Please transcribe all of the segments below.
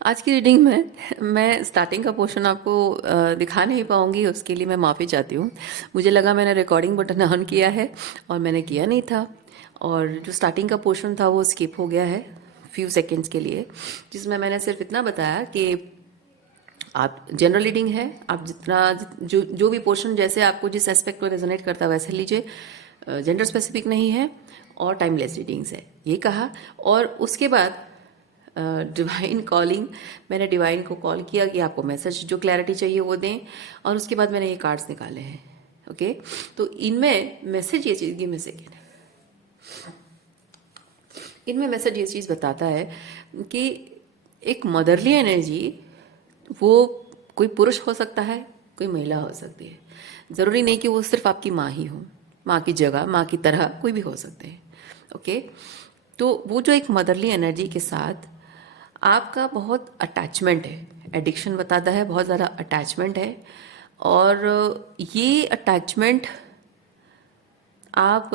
आज की रीडिंग में मैं स्टार्टिंग का पोर्शन आपको दिखा नहीं पाऊंगी, उसके लिए मैं माफ़ी चाहती हूँ। मुझे लगा मैंने रिकॉर्डिंग बटन ऑन किया है और मैंने किया नहीं था, और जो स्टार्टिंग का पोर्शन था वो स्किप हो गया है फ्यू सेकेंड्स के लिए, जिसमें मैंने सिर्फ इतना बताया कि आप जनरल रीडिंग है, आप जितना जो भी पोर्शन जैसे आपको जिस एस्पेक्ट में रेजोनेट करता है वैसे लीजिए, जेंडर स्पेसिफिक नहीं है और टाइमलेस रीडिंग्स है, ये कहा। और उसके बाद डिवाइन कॉलिंग, मैंने डिवाइन को कॉल किया कि आपको मैसेज जो क्लैरिटी चाहिए वो दें, और उसके बाद मैंने ये कार्ड्स निकाले हैं। ओके, तो इनमें मैसेज ये चीज़, गिव मी सेकेंड, इनमें मैसेज ये चीज़ बताता है कि एक मदरली एनर्जी, वो कोई पुरुष हो सकता है, कोई महिला हो सकती है, ज़रूरी नहीं कि वो सिर्फ आपकी माँ ही हो, माँ की जगह, माँ की तरह कोई भी हो सकते हैं। ओके, तो वो जो एक मदरली एनर्जी के साथ आपका बहुत अटैचमेंट है, एडिक्शन बताता है, बहुत ज़्यादा अटैचमेंट है। और ये अटैचमेंट आप,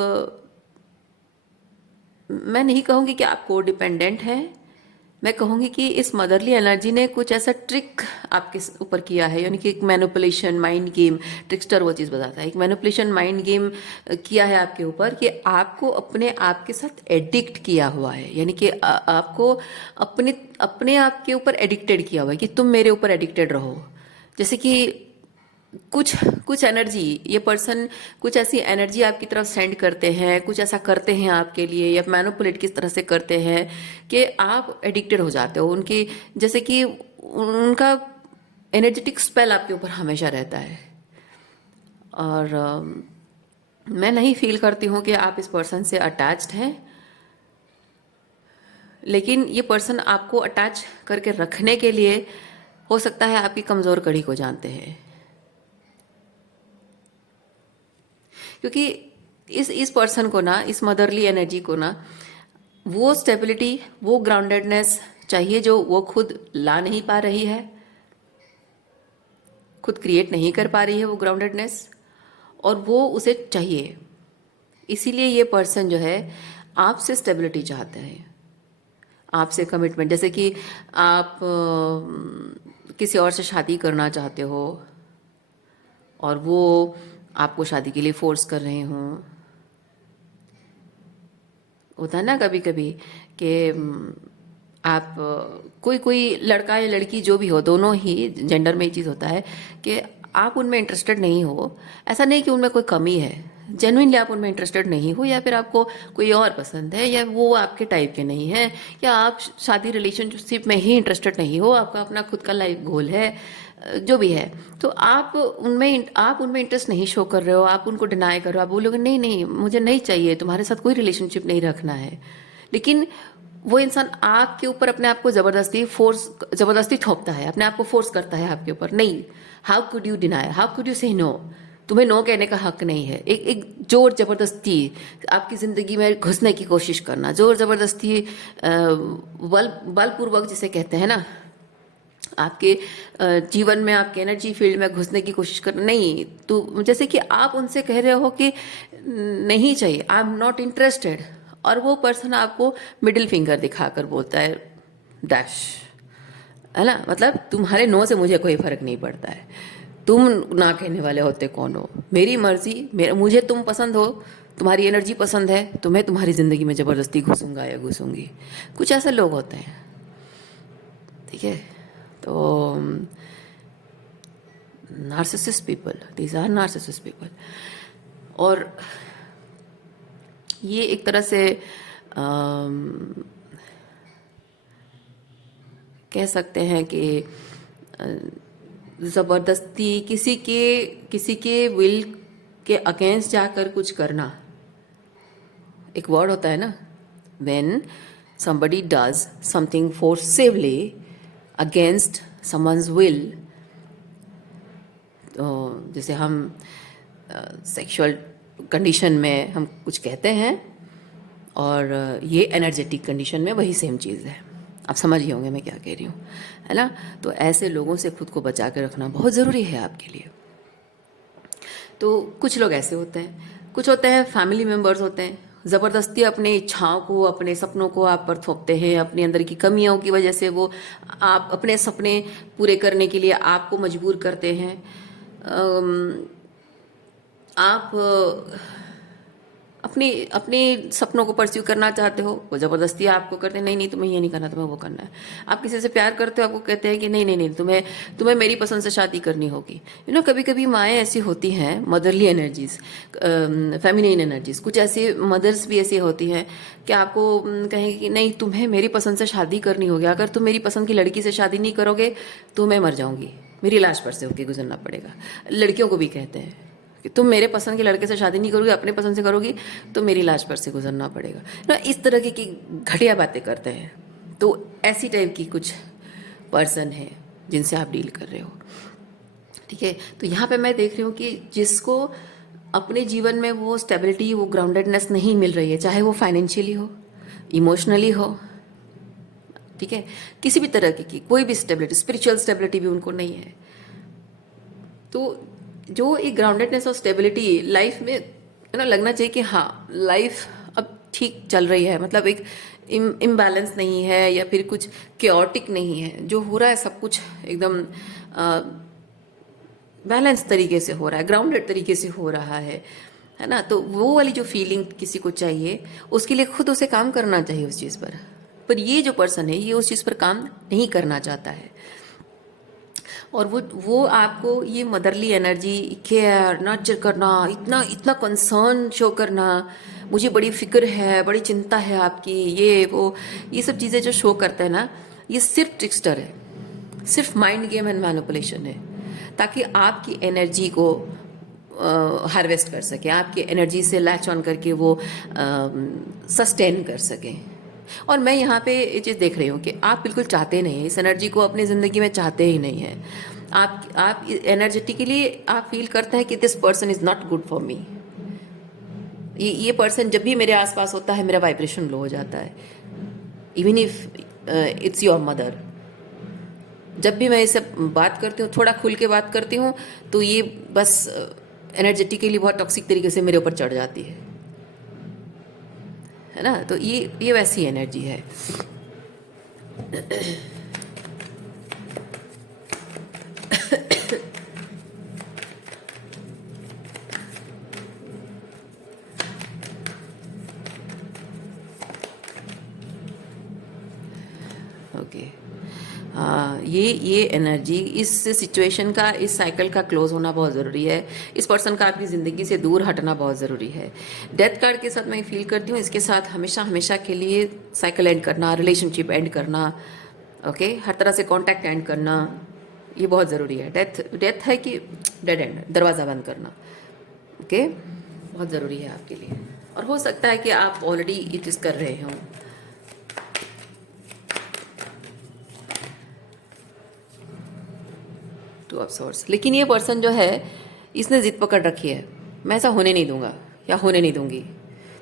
मैं नहीं कहूँगी कि आप को डिपेंडेंट हैं, मैं कहूँगी कि इस मदरली एनर्जी ने कुछ ऐसा ट्रिक आपके ऊपर किया है, यानी कि एक मैनिपुलेशन माइंड गेम, ट्रिक्स्टर वो चीज़ बताता है, एक मैनिपुलेशन माइंड गेम किया है आपके ऊपर, कि आपको अपने आप के साथ एडिक्ट किया हुआ है, यानी कि आपको अपने अपने आप के ऊपर एडिक्टेड किया हुआ है कि तुम मेरे ऊपर एडिक्टेड रहो। जैसे कि कुछ कुछ एनर्जी, ये पर्सन कुछ ऐसी एनर्जी आपकी तरफ सेंड करते हैं, कुछ ऐसा करते हैं आपके लिए, या मैनिपुलेट किस तरह से करते हैं कि आप एडिक्टेड हो जाते हो उनकी, जैसे कि उनका एनर्जेटिक स्पेल आपके ऊपर हमेशा रहता है। और मैं नहीं फील करती हूँ कि आप इस पर्सन से अटैच्ड हैं, लेकिन ये पर्सन आपको अटैच करके रखने के लिए हो सकता है आपकी कमज़ोर कड़ी को जानते हैं, क्योंकि इस पर्सन को ना, इस मदरली एनर्जी को ना, वो स्टेबिलिटी, वो ग्राउंडेडनेस चाहिए जो वो खुद ला नहीं पा रही है, खुद क्रिएट नहीं कर पा रही है वो ग्राउंडेडनेस, और वो उसे चाहिए। इसीलिए ये पर्सन जो है आपसे स्टेबिलिटी चाहते हैं, आपसे कमिटमेंट। जैसे कि आप किसी और से शादी करना चाहते हो और वो आपको शादी के लिए फोर्स कर रहे हों। होता है ना कभी कभी कि आप कोई कोई लड़का या लड़की जो भी हो, दोनों ही जेंडर में ये चीज़ होता है कि आप उनमें इंटरेस्टेड नहीं हो। ऐसा नहीं कि उनमें कोई कमी है, जेन्युइनली आप उनमें इंटरेस्टेड नहीं हो, या फिर आपको कोई और पसंद है, या वो आपके टाइप के नहीं है, या आप शादी रिलेशनशिप में ही इंटरेस्टेड नहीं हो, आपका अपना खुद का लाइफ गोल है, जो भी है, तो आप उनमें इंटरेस्ट नहीं शो कर रहे हो, आप उनको डिनाई कर रहे हो, आप बोलोगे नहीं नहीं मुझे नहीं चाहिए, तुम्हारे साथ कोई रिलेशनशिप नहीं रखना है। लेकिन वो इंसान आपके ऊपर अपने आप को जबरदस्ती थोपता है, अपने आप को फोर्स करता है आपके ऊपर। नहीं, how could you deny, how could you से नो, तुम्हें नो कहने का हक नहीं है। एक एक जोर जबरदस्ती आपकी ज़िंदगी में घुसने की कोशिश करना, जोर जबरदस्ती बलपूर्वक जिसे कहते हैं ना, आपके जीवन में, आपके एनर्जी फील्ड में घुसने की कोशिश कर, नहीं, तो जैसे कि आप उनसे कह रहे हो कि नहीं चाहिए, आई एम नॉट इंटरेस्टेड, और वो पर्सन आपको मिडिल फिंगर दिखाकर बोलता है डैश, है ना, मतलब तुम्हारे नो से मुझे कोई फर्क नहीं पड़ता है, तुम ना कहने वाले होते कौन हो, मेरी मर्जी, मुझे तुम पसंद हो, तुम्हारी एनर्जी पसंद है, तुम्हें तुम्हारी ज़िंदगी में ज़बरदस्ती घुसूंगा या घुसूंगी। कुछ ऐसे लोग होते हैं, ठीक है। तो narcissist people, these are narcissist people. और ये एक तरह से कह सकते हैं कि ज़बरदस्ती किसी के विल के अगेंस्ट जाकर कुछ करना। एक वर्ड होता है ना, when somebody does something forcibly against someone's will। तो जैसे हम सेक्सुअल कंडीशन में हम कुछ कहते हैं, और ये एनर्जेटिक कंडीशन में वही सेम चीज़ है। आप समझ ही होंगे मैं क्या कह रही हूँ, है ना। तो ऐसे लोगों से खुद को बचा के रखना बहुत ज़रूरी है आपके लिए। तो कुछ लोग ऐसे होते हैं, कुछ होते हैं फैमिली मेम्बर्स होते हैं, ज़बरदस्ती अपनी इच्छाओं को, अपने सपनों को आप पर थोपते हैं, अपने अंदर की कमियों की वजह से वो आप अपने सपने पूरे करने के लिए आपको मजबूर करते हैं। अम, आप अपनी अपने सपनों को परस्यू करना चाहते हो, वो ज़बरदस्ती आपको करते हैं, नहीं नहीं तुम्हें ये नहीं करना, तुम्हें वो करना है। आप किसी से प्यार करते हो, आपको कहते हैं कि नहीं नहीं नहीं, तुम्हें तुम्हें मेरी पसंद से शादी करनी होगी। कभी कभी माएँ ऐसी होती हैं, मदरली एनर्जीज, फेमिनिन एनर्जीज, कुछ ऐसी मदर्स भी ऐसी होती हैं कि आपको कहेंगे कि नहीं तुम्हें मेरी पसंद से शादी करनी होगी, अगर तुम मेरी पसंद की लड़की से शादी नहीं करोगे तो मैं मर जाऊंगी, मेरी लाश पर से होके गुजरना पड़ेगा। लड़कियों को भी कहते हैं कि तुम मेरे पसंद के लड़के से शादी नहीं करोगी, अपने पसंद से करोगी तो मेरी लाश पर से गुजरना पड़ेगा ना। इस तरह की घटिया बातें करते हैं। तो ऐसी टाइप की कुछ पर्सन है जिनसे आप डील कर रहे हो, ठीक है। तो यहाँ पे मैं देख रही हूँ कि जिसको अपने जीवन में वो स्टेबिलिटी, वो ग्राउंडेडनेस नहीं मिल रही है, चाहे वो फाइनेंशियली हो, इमोशनली हो, ठीक है, किसी भी तरह की कोई भी स्टेबिलिटी, स्पिरिचुअल स्टेबिलिटी भी उनको नहीं है। तो जो एक ग्राउंडेडनेस और स्टेबिलिटी लाइफ में लगना चाहिए कि हाँ लाइफ अब ठीक चल रही है, मतलब एक इम्बैलेंस नहीं है या फिर कुछ केओटिक नहीं है, जो हो रहा है सब कुछ एकदम बैलेंस तरीके से हो रहा है, ग्राउंडेड तरीके से हो रहा है ना। तो वो वाली जो फीलिंग किसी को चाहिए, उसके लिए खुद उसे काम करना चाहिए उस चीज़ पर ये जो पर्सन है ये उस चीज़ पर काम नहीं करना चाहता है। और वो आपको ये मदरली एनर्जी, केयर, नर्चर करना, इतना इतना कंसर्न शो करना, मुझे बड़ी फिक्र है, बड़ी चिंता है आपकी, ये सब चीज़ें जो शो करता है ना, ये सिर्फ ट्रिक्स्टर है, सिर्फ माइंड गेम एंड मैनिपुलेशन है, ताकि आपकी एनर्जी को हार्वेस्ट कर सके, आपकी एनर्जी से लैच ऑन करके वो सस्टेन कर सके। और मैं यहाँ पे ये चीज़ देख रही हूँ कि आप बिल्कुल चाहते नहीं हैं इस एनर्जी को, अपनी ज़िंदगी में चाहते ही नहीं हैं। आप एनर्जेटिकली आप फील करते हैं कि this person is not good for me. ये पर्सन जब भी मेरे आसपास होता है मेरा वाइब्रेशन लो हो जाता है, even if it's your mother. जब भी मैं इससे बात करती हूँ, थोड़ा खुल के बात करती हूँ, तो ये बस एनर्जेटिकली बहुत टॉक्सिक तरीके से मेरे ऊपर चढ़ जाती है ना। तो ये वैसी एनर्जी है। ओके, ये एनर्जी, इस सिचुएशन का, इस साइकिल का क्लोज होना बहुत ज़रूरी है। इस पर्सन का आपकी ज़िंदगी से दूर हटना बहुत ज़रूरी है। डेथ कार्ड के साथ मैं फील करती हूँ, इसके साथ हमेशा हमेशा के लिए साइकिल एंड करना, रिलेशनशिप एंड करना, ओके, हर तरह से कांटेक्ट एंड करना, ये बहुत ज़रूरी है। डेथ है कि डेड एंड, दरवाज़ा बंद करना, ओके, बहुत ज़रूरी है आपके लिए। और हो सकता है कि आप ऑलरेडी ये चीज़ कर रहे हों। टू ऑफ सोर्स, लेकिन ये पर्सन जो है इसने जिद पकड़ रखी है, मैं ऐसा होने नहीं दूंगा या होने नहीं दूंगी।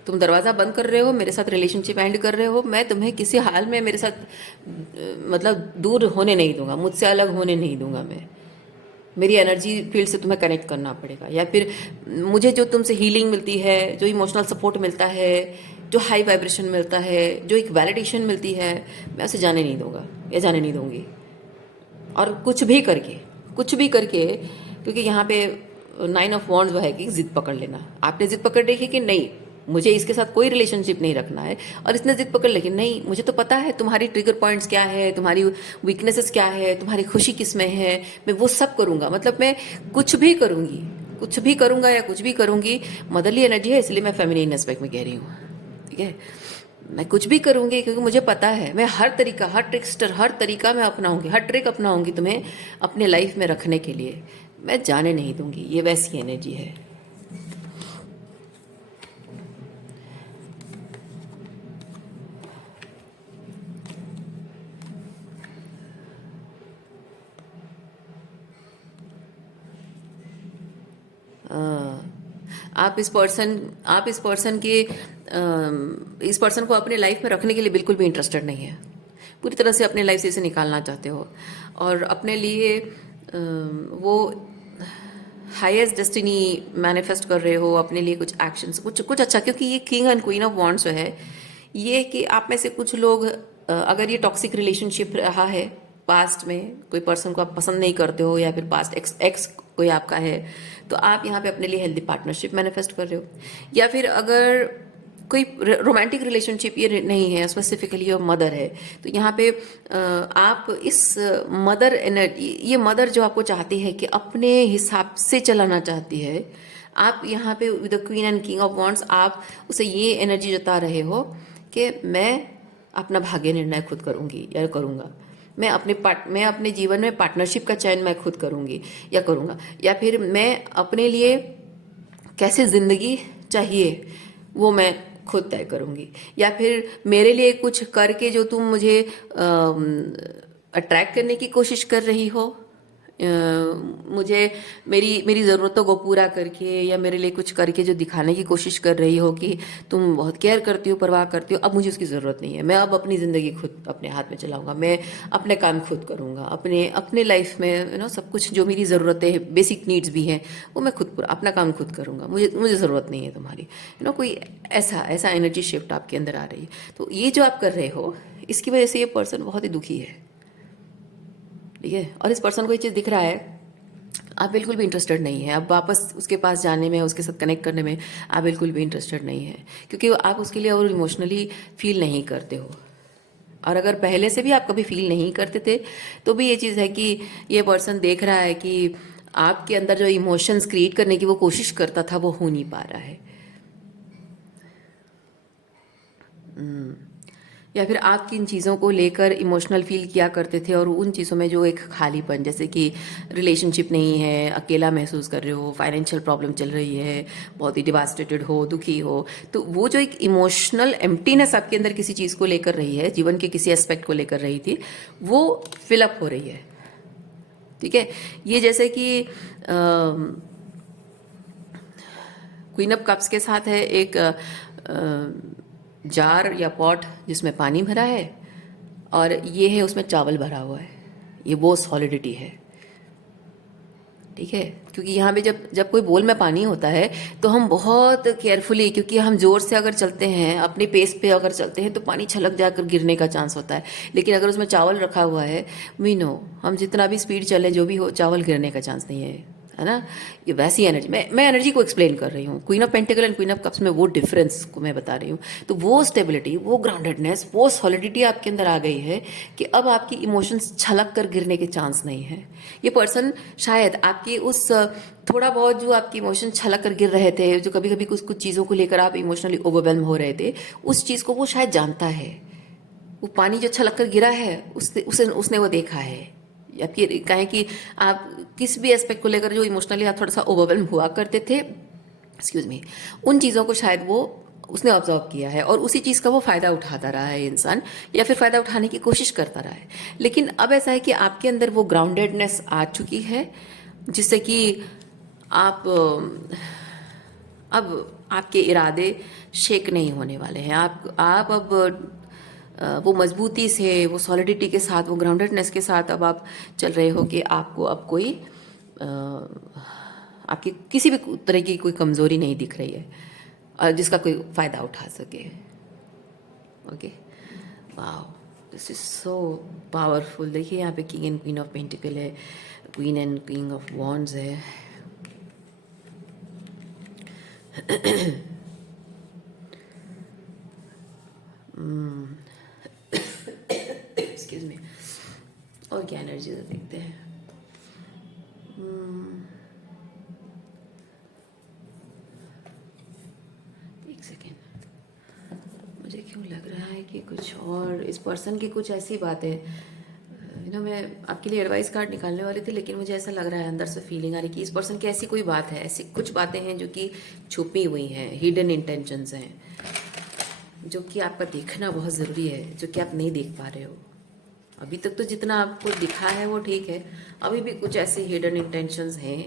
तुम दरवाज़ा बंद कर रहे हो, मेरे साथ रिलेशनशिप एंड कर रहे हो, मैं तुम्हें किसी हाल में मेरे साथ मतलब दूर होने नहीं दूंगा, मुझसे अलग होने नहीं दूंगा। मैं, मेरी एनर्जी फील्ड से तुम्हें कनेक्ट करना पड़ेगा, या फिर मुझे जो तुमसे हीलिंग मिलती है, जो इमोशनल सपोर्ट मिलता है, जो हाई वाइब्रेशन मिलता है, जो एक वैलिडेशन मिलती है, मैं उसे जाने नहीं दूंगा या जाने नहीं दूंगी। और कुछ भी करके, क्योंकि यहाँ पे 9 ऑफ वॉन्ड्स वो है कि जिद पकड़ लेना। आपने जिद पकड़ रखी कि नहीं मुझे इसके साथ कोई रिलेशनशिप नहीं रखना है, और इसने जिद पकड़ ली कि नहीं, मुझे तो पता है तुम्हारी ट्रिगर पॉइंट्स क्या है, तुम्हारी वीकनेसेस क्या है, तुम्हारी खुशी किस में है, मैं वो सब करूँगा, मतलब मैं कुछ भी करूँगा या कुछ भी करूँगी। मदरली एनर्जी है, इसलिए मैं फेमिनिन एस्पेक्ट में कह रही हूँ, ठीक है। मैं कुछ भी करूँगी क्योंकि मुझे पता है, मैं हर तरीका, हर ट्रिक्स्टर, हर तरीका मैं अपनाऊंगी, हर ट्रिक अपनाऊंगी तुम्हें अपने लाइफ में रखने के लिए, मैं जाने नहीं दूंगी। ये वैसी एनर्जी है। आप इस पर्सन के इस पर्सन को अपने लाइफ में रखने के लिए बिल्कुल भी इंटरेस्टेड नहीं है, पूरी तरह से अपने लाइफ से इसे निकालना चाहते हो, और अपने लिए वो हाईएस्ट डेस्टिनी मैनिफेस्ट कर रहे हो अपने लिए, कुछ एक्शंस, कुछ कुछ अच्छा, क्योंकि ये king and queen of wands जो है, ये कि आप में से कुछ लोग अगर ये टॉक्सिक रिलेशनशिप रहा है पास्ट में, कोई पर्सन को आप पसंद नहीं करते हो, या फिर पास्ट एक्स एक्स कोई आपका है, तो आप यहाँ पे अपने लिए हेल्दी पार्टनरशिप मैनिफेस्ट कर रहे हो। या फिर अगर कोई रोमांटिक रिलेशनशिप ये नहीं है, स्पेसिफिकली योर मदर है, तो यहाँ पे आप इस मदर एनर्जी, ये मदर जो आपको चाहती है कि अपने हिसाब से चलाना चाहती है, आप यहाँ पे with the queen and king of wands आप उसे ये एनर्जी जता रहे हो कि मैं अपना भाग्य निर्णय खुद करूँगी या करूँगा, मैं अपने जीवन में पार्टनरशिप का चयन मैं खुद करूँगी या करूँगा, या फिर मैं अपने लिए कैसे ज़िंदगी चाहिए वो मैं खुद तय करूँगी, या फिर मेरे लिए कुछ करके जो तुम मुझे अट्रैक्ट करने की कोशिश कर रही हो, मुझे मेरी मेरी ज़रूरतों को पूरा करके या मेरे लिए कुछ करके जो दिखाने की कोशिश कर रही हो कि तुम बहुत केयर करती हो, परवाह करती हो, अब मुझे उसकी ज़रूरत नहीं है, मैं अब अपनी ज़िंदगी खुद अपने हाथ में चलाऊंगा, मैं अपने काम खुद करूंगा, अपने अपने लाइफ में सब कुछ जो मेरी ज़रूरतें, बेसिक नीड्स भी हैं, वो मैं खुद अपना काम खुद करूंगा, मुझे मुझे ज़रूरत नहीं है तुम्हारी, कोई ऐसा ऐसा एनर्जी शिफ्ट आपके अंदर आ रही है। तो ये जो आप कर रहे हो, इसकी वजह से ये पर्सन बहुत ही दुखी है, ठीक है, और इस पर्सन को ये चीज़ दिख रहा है, आप बिल्कुल भी इंटरेस्टेड नहीं है अब वापस उसके पास जाने में, उसके साथ कनेक्ट करने में आप बिल्कुल भी इंटरेस्टेड नहीं है, क्योंकि आप उसके लिए और इमोशनली फील नहीं करते हो। और अगर पहले से भी आप कभी फील नहीं करते थे तो भी ये चीज़ है कि ये पर्सन देख रहा है कि आपके अंदर जो इमोशंस क्रिएट करने की वो कोशिश करता था वो हो नहीं पा रहा है। या फिर आप किन चीज़ों को लेकर इमोशनल फील किया करते थे और उन चीज़ों में जो एक खालीपन, जैसे कि रिलेशनशिप नहीं है, अकेला महसूस कर रहे हो, फाइनेंशियल प्रॉब्लम चल रही है, बहुत ही डिवास्टेटेड हो, दुखी हो, तो वो जो एक इमोशनल एम्प्टीनेस आपके अंदर किसी चीज़ को लेकर रही है, जीवन के किसी एस्पेक्ट को लेकर रही थी, वो फिलअप हो रही है, ठीक है। ये जैसे कि क्वीन ऑफ कप्स के साथ है एक जार या पॉट जिसमें पानी भरा है, और ये है उसमें चावल भरा हुआ है, ये वो सॉलिडिटी है, ठीक है। क्योंकि यहाँ पे जब जब कोई बोल में पानी होता है तो हम बहुत केयरफुली, क्योंकि हम जोर से अगर चलते हैं, अपने पेस पे अगर चलते हैं, तो पानी छलक जाकर गिरने का चांस होता है, लेकिन अगर उसमें चावल रखा हुआ है, वी नो हम जितना भी स्पीड चले जो भी हो, चावल गिरने का चांस नहीं है ना। ये वैसी एनर्जी, मैं एनर्जी को एक्सप्लेन कर रही हूँ, queen of pentacle and queen of cups में वो डिफरेंस को मैं बता रही हूँ। तो वो स्टेबिलिटी, वो ग्राउंडेडनेस, वो सॉलिडिटी आपके अंदर आ गई है कि अब आपकी इमोशंस छलक कर गिरने के चांस नहीं है। ये पर्सन शायद आपकी उस थोड़ा बहुत जो आपके इमोशन छलक कर गिर रहे थे, जो कभी कभी कुछ कुछ चीज़ों को लेकर आप इमोशनली ओवरवेल्म हो रहे थे, उस चीज़ को वो शायद जानता है। वो पानी जो छलक कर गिरा है उसने वो देखा है, या फिर कहें कि आप किस भी एस्पेक्ट को लेकर जो इमोशनली आप थोड़ा सा ओवरवेल्म हुआ करते थे, एक्सक्यूज मी, उन चीज़ों को शायद वो उसने ऑब्जर्व किया है और उसी चीज़ का वो फ़ायदा उठाता रहा है इंसान, या फिर फ़ायदा उठाने की कोशिश करता रहा है। लेकिन अब ऐसा है कि आपके अंदर वो ग्राउंडेडनेस आ चुकी है, जिससे कि आप अब आपके इरादे शेक नहीं होने वाले हैं। आप अब वो मजबूती से, वो सॉलिडिटी के साथ, वो ग्राउंडेडनेस के साथ अब आप चल रहे हो कि आपको अब कोई आपकी किसी भी तरह की कोई कमज़ोरी नहीं दिख रही है और जिसका कोई फ़ायदा उठा सके। Okay, wow, this is so powerful. देखिए यहाँ पे king and queen of pentacle है, queen and king of wands है। एक्सक्यूज मी, और क्या एनर्जी देखते हैं। एक सेकेंड, मुझे क्यों लग रहा है कि कुछ और इस पर्सन की कुछ ऐसी बातें, मैं आपके लिए एडवाइस कार्ड निकालने वाली थी, लेकिन मुझे ऐसा लग रहा है, अंदर से फीलिंग आ रही कि इस पर्सन की ऐसी कोई बात है, ऐसी कुछ बातें हैं जो कि छुपी हुई हैं, हिडन इंटेंशंस हैं, जो कि आपका देखना बहुत ज़रूरी है, जो कि आप नहीं देख पा रहे हो। अभी तक तो जितना आपको दिखा है वो ठीक है, अभी भी कुछ ऐसे हिडन इंटेंशंस हैं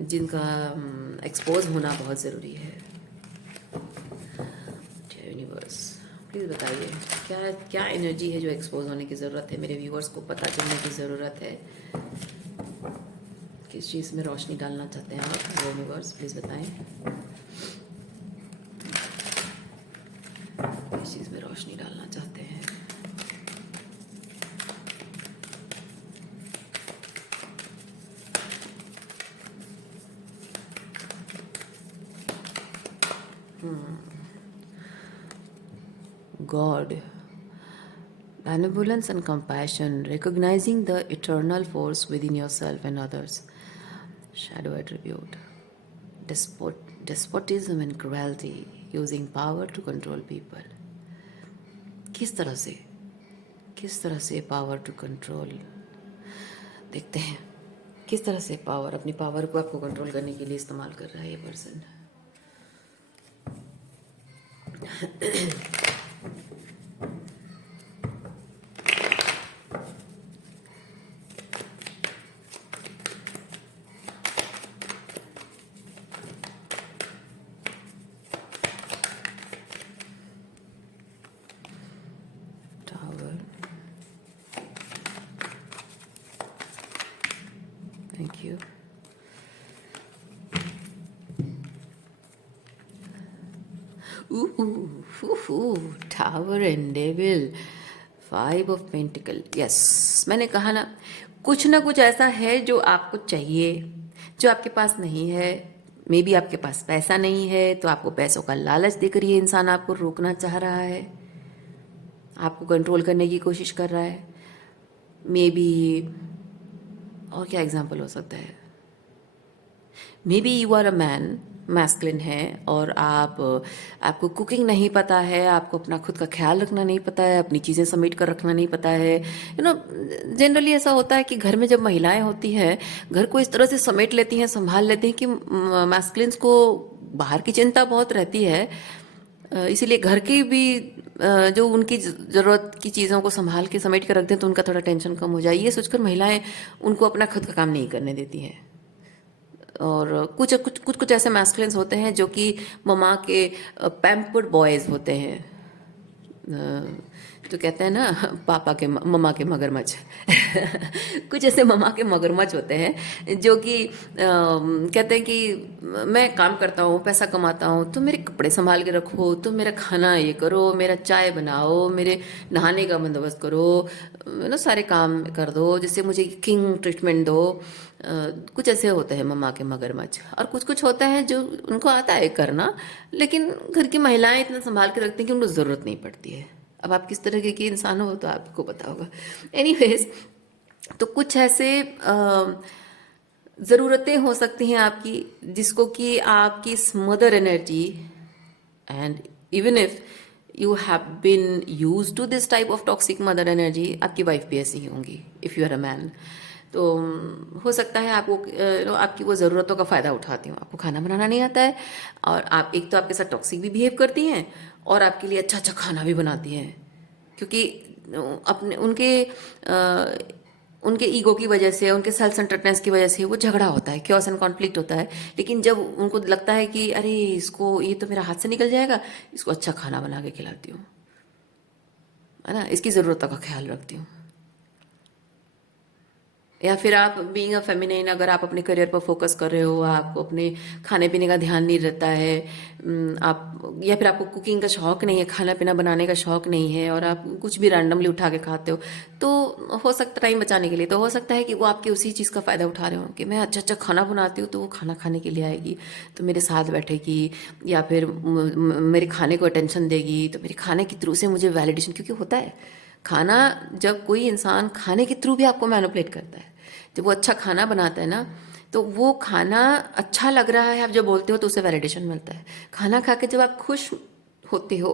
जिनका एक्सपोज होना बहुत ज़रूरी है। यूनिवर्स प्लीज़ बताइए क्या क्या एनर्जी है जो एक्सपोज होने की ज़रूरत है, मेरे व्यूअर्स को पता चलने की ज़रूरत है किस चीज़ में रोशनी डालना चाहते हैं आप यूनिवर्स, प्लीज़ बताएं। किस चीज़ में रोशनी डालना चाहते हैं। God, benevolence and compassion, recognizing the eternal force within yourself and others. Shadow attribute, despotism and cruelty, using power to control people. किस तरह से पावर टू कंट्रोल, देखते हैं किस तरह से पावर, अपनी पावर को आपको कंट्रोल करने के लिए इस्तेमाल कर रहा है ये person. Thank you. Tower and Devil, 5 of Pentacle. Yes, मैंने कहा ना कुछ ऐसा है जो आपको चाहिए, जो आपके पास नहीं है। मे बी आपके पास पैसा नहीं है, तो आपको पैसों का लालच देकर ये इंसान आपको रोकना चाह रहा है, आपको कंट्रोल करने की कोशिश कर रहा है। मे बी और क्या एग्जाम्पल हो सकता है। Maybe you are a man, masculine है, और आपको कुकिंग नहीं पता है, आपको अपना खुद का ख्याल रखना नहीं पता है, अपनी चीज़ें समेट कर रखना नहीं पता है। जनरली ऐसा होता है कि घर में जब महिलाएं होती हैं, घर को इस तरह से समेट लेती हैं, संभाल लेती हैं कि मैस्कुलिन्स को बाहर की चिंता बहुत रहती है। इसीलिए घर की भी जो उनकी ज़रूरत की चीज़ों को संभाल के समेट कर रख दें तो उनका थोड़ा टेंशन कम हो जाए, ये सोचकर महिलाएं उनको अपना खुद का काम नहीं करने देती हैं। और कुछ ऐसे मैस्कुलिन्स होते हैं जो कि ममा के पैम्पर्ड बॉयज़ होते हैं, तो कहते हैं ना पापा के ममा के मगरमच्छ। कुछ ऐसे ममा के मगरमच्छ होते हैं जो कि कहते हैं कि मैं काम करता हूँ, पैसा कमाता हूँ, तो मेरे कपड़े संभाल के रखो, तो मेरा खाना ये करो, मेरा चाय बनाओ, मेरे नहाने का बंदोबस्त करो, सारे काम कर दो, जिससे मुझे किंग ट्रीटमेंट दो। कुछ ऐसे होते हैं मम्मा के मगरमच्छ। और कुछ होता है जो उनको आता है करना, लेकिन घर की महिलाएं इतना संभाल के रखती हैं कि उनको ज़रूरत नहीं पड़ती है। अब आप किस तरह के इंसान हो तो आपको पता होगा। एनीवेज, तो कुछ ऐसे ज़रूरतें हो सकती हैं आपकी, जिसको कि आपकी mother energy, and even if you have been use to this type of toxic mother energy, आपकी वाइफ भी ऐसी ही होंगी if you are a man. तो हो सकता है आपको आपकी वो ज़रूरतों का फ़ायदा उठाती हूँ। आपको खाना बनाना नहीं आता है, और आप एक तो आपके साथ टॉक्सिक भी बिहेव करती हैं, और आपके लिए अच्छा अच्छा खाना भी बनाती हैं, क्योंकि अपने उनके ईगो की वजह से, उनके सेल्फ सेंटर्डनेस की वजह से वो झगड़ा होता है, क्योस एंड कॉन्फ्लिक्ट होता है। लेकिन जब उनको लगता है कि अरे इसको, ये तो मेरा हाथ से निकल जाएगा, इसको अच्छा खाना बना के खिलाती हूँ, है ना, इसकी ज़रूरतों का ख्याल रखती हूँ। या फिर आप बीइंग अ फेमिनिन, अगर आप अपने करियर पर फोकस कर रहे हो, आपको अपने खाने पीने का ध्यान नहीं रहता है, आप, या फिर आपको कुकिंग का शौक नहीं है, खाना पीना बनाने का शौक नहीं है, और आप कुछ भी रैंडमली उठा के खाते हो, तो हो सकता, टाइम बचाने के लिए, तो हो सकता है कि वो आपके उसी चीज़ का फ़ायदा उठा रहे हो कि मैं अच्छा अच्छा खाना बनाती हूँ, तो वो खाना खाने के लिए आएगी, तो मेरे साथ बैठेगी, या फिर मेरे खाने को अटेंशन देगी, तो मेरे खाने के थ्रू से मुझे वैलिडेशन, क्योंकि होता है खाना, जब कोई इंसान खाने के थ्रू भी आपको मैनिपुलेट करता है, जब वो अच्छा खाना बनाता है ना, तो वो खाना अच्छा लग रहा है, आप जब बोलते हो तो उसे वैलिडेशन मिलता है। खाना खा के जब आप खुश होते हो,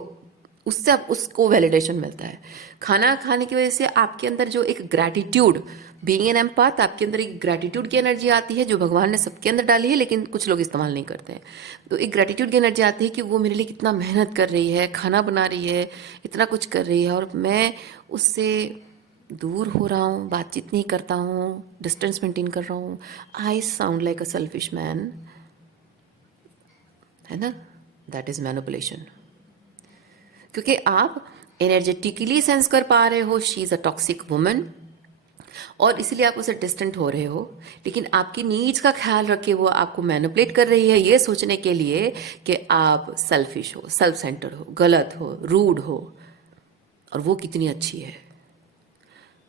उससे आप उसको वैलिडेशन मिलता है। खाना खाने की वजह से आपके अंदर जो एक ग्रैटिट्यूड, बीइंग एन एम्पैथ, आपके अंदर एक ग्रैटिट्यूड की एनर्जी आती है, जो भगवान ने सबके अंदर डाली है, लेकिन कुछ लोग इस्तेमाल नहीं करते हैं। तो एक ग्रैटिट्यूड की एनर्जी आती है कि वो मेरे लिए कितना मेहनत कर रही है, खाना बना रही है, इतना कुछ कर रही है, और मैं उससे दूर हो रहा हूँ, बातचीत नहीं करता हूँ, डिस्टेंस मेंटेन कर रहा हूँ। I sound like a selfish man, है ना, दैट इज मैनिपुलेशन। क्योंकि आप एनर्जेटिकली सेंस कर पा रहे हो she is a toxic woman, और इसलिए आप उससे डिस्टेंट हो रहे हो, लेकिन आपकी नीड्स का ख्याल रख के वो आपको मैनिपुलेट कर रही है ये सोचने के लिए कि आप सेल्फिश हो, सेल्फ सेंटर्ड हो, गलत हो, रूड हो, और वो कितनी अच्छी है।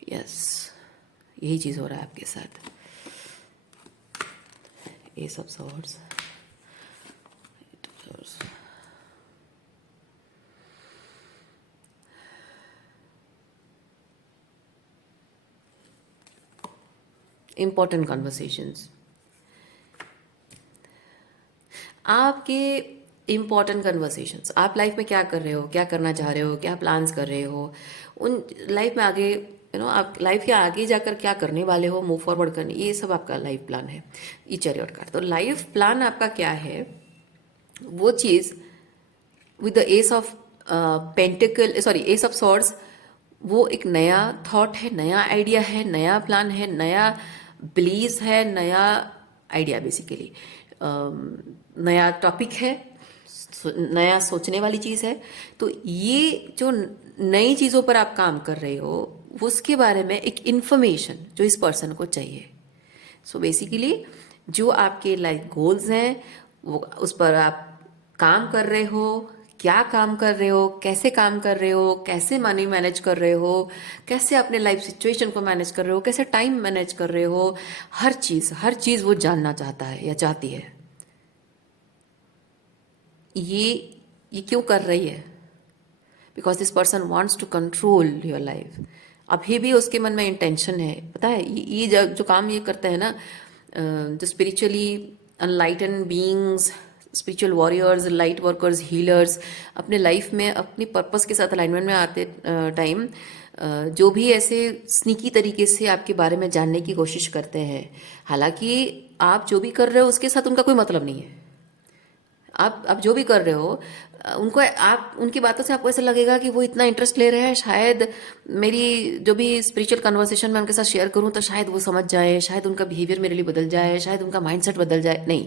यस, यही चीज़ हो रहा है आपके साथ। S of swords, important conversations, आपके इम्पॉर्टेंट कन्वर्सेशंस, आप लाइफ में क्या कर रहे हो, क्या करना चाह रहे हो, क्या प्लान्स कर रहे हो, उन लाइफ में आगे आप लाइफ के आगे जाकर क्या करने वाले हो, मूव फॉरवर्ड करने, ये सब आपका लाइफ प्लान है। ये चैरियट कार्ड, तो लाइफ प्लान आपका क्या है, वो चीज़ with the ace of pentacle, sorry ace of swords, वो एक नया थॉट है, नया आइडिया है, नया प्लान है, नया बिलीव है, नया आइडिया बेसिकली, नया टॉपिक है, नया सोचने वाली चीज़ है। तो ये जो नई चीज़ों पर आप काम कर रहे हो, उसके बारे में एक इन्फॉर्मेशन जो इस पर्सन को चाहिए। सो बेसिकली जो आपके लाइफ गोल्स हैं वो उस पर आप काम कर रहे हो, क्या काम कर रहे हो, कैसे काम कर रहे हो, कैसे मनी मैनेज कर रहे हो, कैसे अपने लाइफ सिचुएशन को मैनेज कर रहे हो, कैसे टाइम मैनेज कर रहे हो, हर चीज़ वो जानना चाहता है या चाहती है। ये क्यों कर रही है? Because this person wants to control your life. अभी भी उसके मन में इंटेंशन है, पता है, ये जो काम ये करते हैं ना, जो spiritually enlighten beings, spiritual warriors, light workers, healers, अपने लाइफ में अपनी पर्पस के साथ अलाइनमेंट में आते टाइम जो भी ऐसे स्नीकी तरीके से आपके बारे में जानने की कोशिश करते हैं, हालांकि आप जो भी कर रहे हो उसके साथ उनका कोई मतलब नहीं है। आप जो भी कर रहे हो, उनको, आप उनकी बातों से आपको ऐसा लगेगा कि वो इतना इंटरेस्ट ले रहे हैं, शायद मेरी जो भी स्पिरिचुअल कन्वर्सेशन मैं उनके साथ शेयर करूं तो शायद वो समझ जाए, शायद उनका बिहेवियर मेरे लिए बदल जाए, शायद उनका माइंडसेट बदल जाए। नहीं,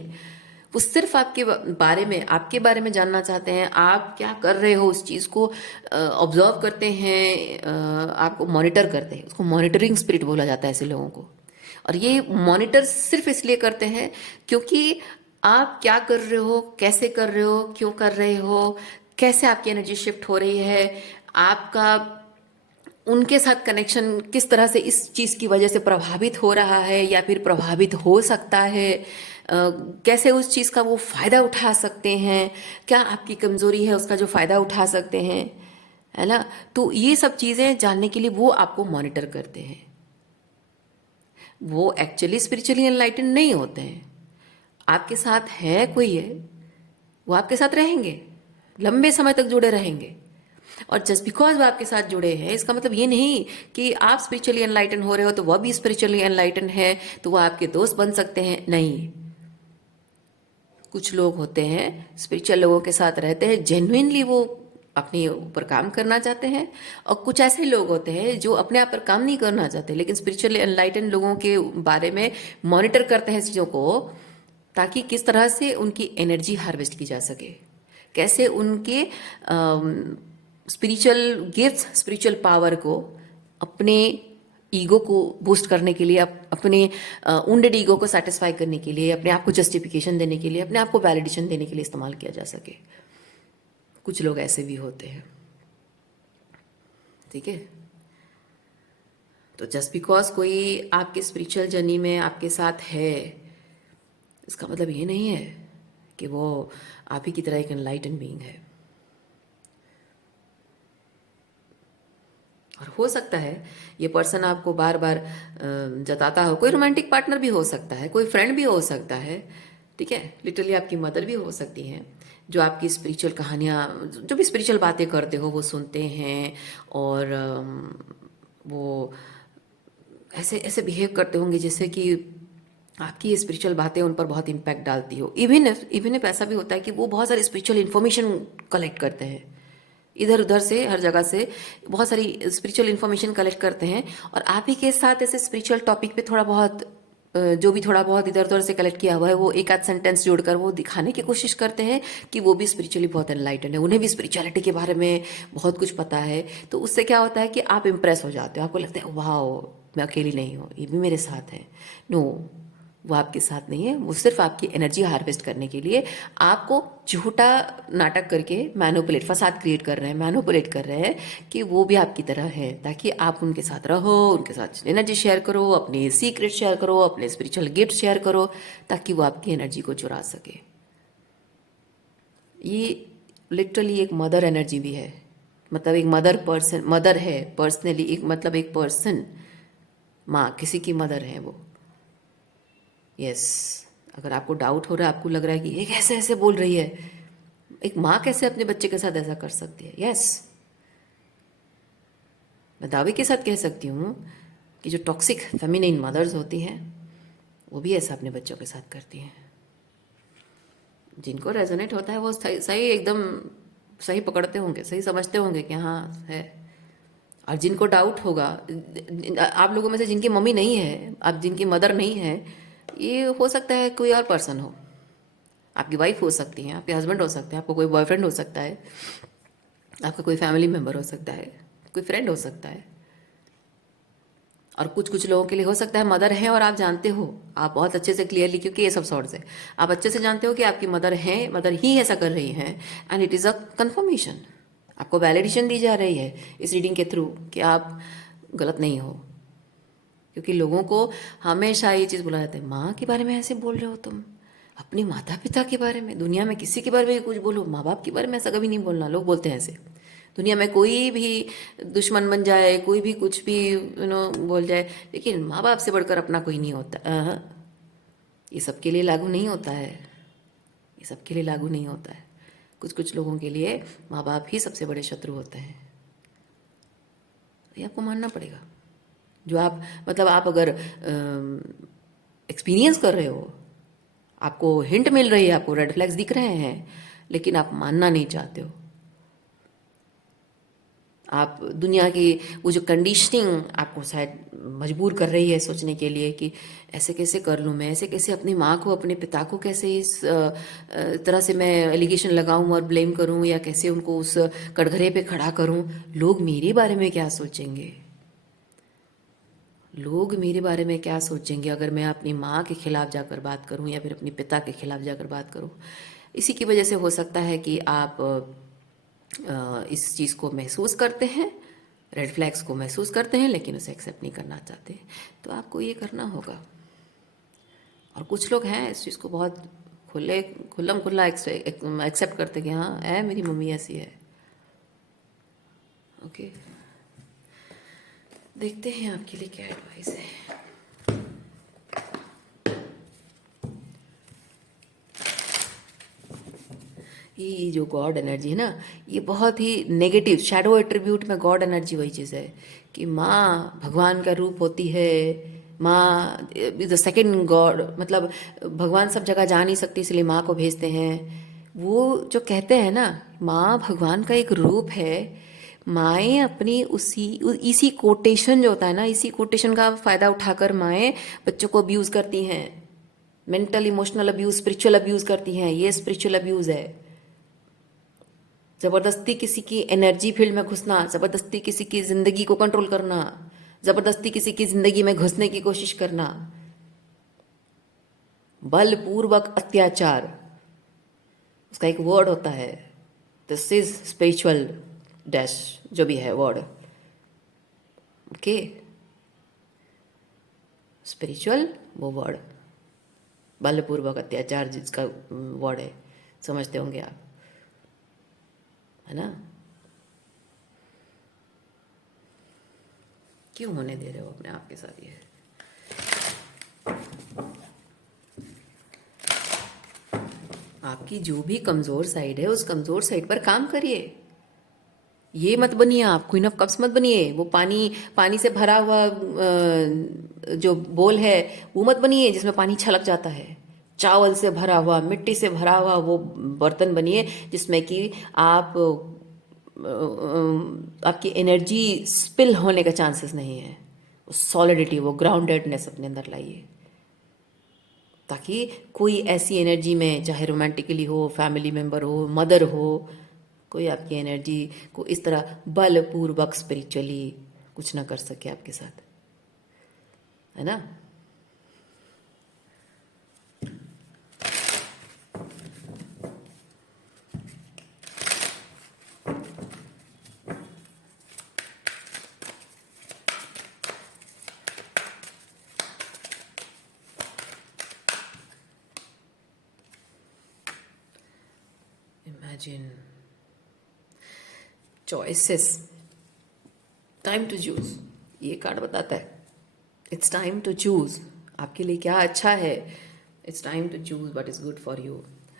वो सिर्फ आपके बारे में जानना चाहते हैं, आप क्या कर रहे हो उस चीज़ को ऑब्जर्व करते हैं, आपको मॉनिटर करते हैं। उसको मॉनिटरिंग स्पिरिट बोला जाता है ऐसे लोगों को। और ये मॉनिटर सिर्फ इसलिए करते हैं क्योंकि आप क्या कर रहे हो, कैसे कर रहे हो, क्यों कर रहे हो, कैसे आपकी एनर्जी शिफ्ट हो रही है, आपका उनके साथ कनेक्शन किस तरह से इस चीज़ की वजह से प्रभावित हो रहा है या फिर प्रभावित हो सकता है, कैसे उस चीज़ का वो फ़ायदा उठा सकते हैं, क्या आपकी कमज़ोरी है उसका जो फ़ायदा उठा सकते हैं, है ना। तो ये सब चीज़ें जानने के लिए वो आपको मॉनिटर करते हैं। वो एक्चुअली स्पिरिचुअली एनलाइटन नहीं होते हैं। आपके साथ है कोई है, वो आपके साथ रहेंगे, लंबे समय तक जुड़े रहेंगे। और जस्ट बिकॉज वो आपके साथ जुड़े हैं, इसका मतलब ये नहीं कि आप स्पिरिचुअली एनलाइटन हो रहे हो तो वह भी स्पिरिचुअली एनलाइटन है तो वह आपके दोस्त बन सकते हैं। नहीं, कुछ लोग होते हैं स्पिरिचुअल लोगों के साथ रहते हैं, जेन्युइनली वो अपने ऊपर काम करना चाहते हैं, और कुछ ऐसे लोग होते हैं जो अपने आप पर काम नहीं करना चाहते लेकिन स्पिरिचुअली एनलाइटन लोगों के बारे में मॉनिटर करते हैं चीज़ों को, ताकि किस तरह से उनकी एनर्जी हार्वेस्ट की जा सके, कैसे उनके स्पिरिचुअल गिफ्ट्स, स्पिरिचुअल पावर को अपने ईगो को बूस्ट करने के लिए, अपने वुंडेड ईगो को सेटिस्फाई करने के लिए, अपने आप को जस्टिफिकेशन देने के लिए, अपने आप को वैलिडेशन देने के लिए इस्तेमाल किया जा सके। कुछ लोग ऐसे भी होते हैं, ठीक है। तो जस्ट बिकॉज कोई आपके स्पिरिचुअल जर्नी में आपके साथ है, इसका मतलब ये नहीं है कि वो आप ही की तरह एक एनलाइटन बीइंग है। और हो सकता है ये पर्सन आपको बार बार जताता हो, कोई रोमांटिक पार्टनर भी हो सकता है, कोई फ्रेंड भी हो सकता है, ठीक है, लिटरली आपकी मदर भी हो सकती हैं, जो आपकी स्पिरिचुअल कहानियाँ, जो भी स्पिरिचुअल बातें करते हो वो सुनते हैं, और वो ऐसे ऐसे बिहेव करते होंगे जैसे कि आपकी ये स्पिरिचुअल बातें उन पर बहुत इम्पैक्ट डालती हो। इवन इफ ऐसा भी होता है कि वो बहुत सारी स्पिरिचुअल इन्फॉर्मेशन कलेक्ट करते हैं, इधर उधर से, हर जगह से बहुत सारी स्पिरिचुअल इन्फॉर्मेशन कलेक्ट करते हैं, और आप ही के साथ ऐसे स्पिरिचुअल टॉपिक पे थोड़ा बहुत जो भी थोड़ा बहुत इधर उधर से कलेक्ट किया हुआ है वो एक आध सेंटेंस जोड़कर वो दिखाने की कोशिश करते हैं कि वो भी स्पिरिचुअली बहुत एनलाइटन है, उन्हें भी स्पिरिचुअलिटी के बारे में बहुत कुछ पता है। तो उससे क्या होता है कि आप इम्प्रेस हो जाते हो, आपको लगता है वाह मैं अकेली नहीं हूँ, ये भी मेरे साथ है। नो, वो आपके साथ नहीं है, वो सिर्फ आपकी एनर्जी हार्वेस्ट करने के लिए आपको झूठा नाटक करके मैनिपुलेट, फसाद क्रिएट कर रहे हैं, मैनिपुलेट कर रहे हैं कि वो भी आपकी तरह है, ताकि आप उनके साथ रहो, उनके साथ एनर्जी शेयर करो, अपनी सीक्रेट शेयर करो, अपने स्पिरिचुअल गिफ्ट शेयर करो, ताकि वो आपकी एनर्जी को चुरा सके। ये लिटरली एक मदर एनर्जी भी है, मतलब एक मदर पर्सन, मदर है पर्सनली, एक मतलब एक पर्सन, माँ किसी की मदर है वो। यस, अगर आपको डाउट हो रहा है, आपको लग रहा है कि ये कैसे ऐसे बोल रही है, एक माँ कैसे अपने बच्चे के साथ ऐसा कर सकती है? यस, मैं दावे के साथ कह सकती हूँ कि जो टॉक्सिक फेमिनिन मदर्स होती हैं वो भी ऐसा अपने बच्चों के साथ करती हैं। जिनको रेजोनेट होता है वो सही सही एकदम सही पकड़ते होंगे, सही समझते होंगे कि हाँ है। और जिनको डाउट होगा, आप लोगों में से जिनकी मम्मी नहीं है, आप जिनकी मदर नहीं है, ये हो सकता है कोई और पर्सन हो, आपकी वाइफ हो सकती है, आपके हस्बैंड हो सकते हैं, आपको कोई बॉयफ्रेंड हो सकता है, आपका कोई फैमिली मेम्बर हो सकता है, कोई फ्रेंड हो सकता है। और कुछ कुछ लोगों के लिए हो सकता है मदर है और आप जानते हो, आप बहुत अच्छे से क्लियरली, क्योंकि ये सब सॉर्ट्स है, आप अच्छे से जानते हो कि आपकी मदर है, मदर ही ऐसा कर रही हैं, and it is a confirmation, आपको वैलिडेशन दी जा रही है इस रीडिंग के थ्रू कि आप गलत नहीं हो। क्योंकि लोगों को हमेशा ये चीज़ बोला जाता है, माँ के बारे में ऐसे बोल रहे हो तुम, अपने माता पिता के बारे में, दुनिया में किसी के बारे में कुछ बोलो, माँ बाप के बारे में ऐसा कभी नहीं बोलना, लोग बोलते हैं ऐसे। दुनिया में कोई भी दुश्मन बन जाए, कोई भी कुछ भी बोल जाए, लेकिन माँ बाप से बढ़कर अपना कोई नहीं होता। ये सबके लिए लागू नहीं होता है, ये सबके लिए लागू नहीं होता है। कुछ कुछ लोगों के लिए माँ बाप ही सबसे बड़े शत्रु होते हैं, ये आपको मानना पड़ेगा। जो आप मतलब आप अगर एक्सपीरियंस कर रहे हो, आपको हिंट मिल रही है, आपको रेड फ्लैग्स दिख रहे हैं, लेकिन आप मानना नहीं चाहते हो, आप दुनिया की वो जो कंडीशनिंग आपको शायद मजबूर कर रही है सोचने के लिए कि ऐसे कैसे कर लूँ मैं, ऐसे कैसे अपनी माँ को, अपने पिता को कैसे इस तरह से मैं एलिगेशन लगाऊं और ब्लेम करूं, या कैसे उनको उस कटघरे पे खड़ा करूं, लोग मेरे बारे में क्या सोचेंगे, लोग मेरे बारे में क्या सोचेंगे अगर मैं अपनी माँ के खिलाफ जाकर बात करूं या फिर अपने पिता के खिलाफ जाकर बात करूं। इसी की वजह से हो सकता है कि आप इस चीज़ को महसूस करते हैं, रेड फ्लैग्स को महसूस करते हैं, लेकिन उसे एक्सेप्ट नहीं करना चाहते। तो आपको ये करना होगा। और कुछ लोग हैं इस चीज़ को बहुत खुल्लम खुल्ला एक्सेप्ट करते कि हाँ है, मेरी मम्मी ऐसी है। ओके, देखते हैं आपके लिए क्या एडवाइस है। ये जो गॉड एनर्जी है ना, ये बहुत ही नेगेटिव शैडो एट्रीब्यूट में गॉड एनर्जी वही चीज़ है कि माँ भगवान का रूप होती है, माँ इज द सेकेंड गॉड, मतलब भगवान सब जगह जा नहीं सकती इसलिए माँ को भेजते हैं। वो जो कहते हैं ना, माँ भगवान का एक रूप है, माएँ अपनी इसी कोटेशन जो होता है ना, इसी कोटेशन का फ़ायदा उठाकर माएँ बच्चों को अब्यूज़ करती हैं, mental emotional abuse, spiritual abuse करती हैं। ये स्पिरिचुअल अब्यूज़ है, ज़बरदस्ती किसी की एनर्जी फील्ड में घुसना, ज़बरदस्ती किसी की ज़िंदगी को कंट्रोल करना, ज़बरदस्ती किसी की ज़िंदगी में घुसने की कोशिश करना, बलपूर्वक अत्याचार, उसका एक वर्ड होता है, दिस इज स्पिरिचुअल डैश, जो भी है वर्ड, ओके, स्पिरिचुअल वो वर्ड, बलपूर्वक अत्याचार जिसका वर्ड है, समझते होंगे आप, है ना। क्यों होने दे रहे हो अपने आप के साथ ये? आपकी जो भी कमज़ोर साइड है उस कमज़ोर साइड पर काम करिए। ये मत बनिए आप क्वीन ऑफ कप्स मत बनिए, वो पानी पानी से भरा हुआ जो बोल है वो मत बनिए जिसमें पानी छलक जाता है। चावल से भरा हुआ, मिट्टी से भरा हुआ वो बर्तन बनिए जिसमें कि आप आपकी एनर्जी स्पिल होने का चांसेस नहीं है। वो सॉलिडिटी, वो ग्राउंडेडनेस अपने अंदर लाइए। ताकि कोई ऐसी एनर्जी में, चाहे रोमांटिकली हो, फैमिली मेम्बर हो, मदर हो, कोई आपकी एनर्जी को इस तरह बलपूर्वक स्पिरिचुअली कुछ ना कर सके आपके साथ, है ना। Imagine choices, time to choose. ये कार्ड बताता है इट्स टाइम टू चूज, आपके लिए क्या अच्छा है। It's time to choose what is good for you.